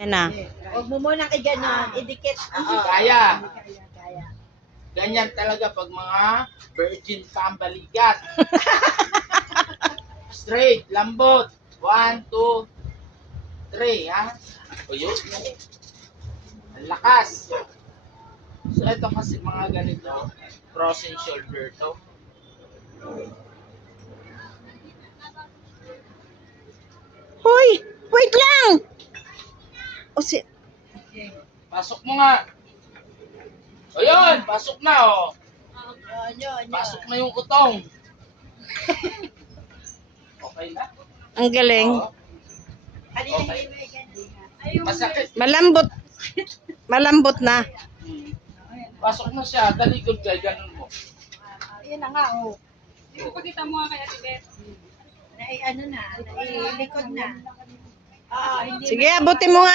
Yan na. Huwag mo muna kay gano'n. Idikit. Kaya. Kaya. Ganyan talaga pag mga virgin pa ang balikat. Straight, lambot. 1, 2, 3, ha? O yun. Ang lakas. So ito kasi mga ganito, frozen shoulder to. Hoy! Wait lang! O si... Pasok mo nga. O yun, pasok na o. Yun. Pasok na yung utong. Okay na? Ang galing. Oo. Kanina Okay. hindi mo ganyan. Masakit. Malambot. Malambot na. Pasok na siya, talikod ka, ganun mo. Ayun na nga, oh. Ipapakita mo nga kay Ate Beth. Nailikod na. Oo, hindi Sige, abutin mo nga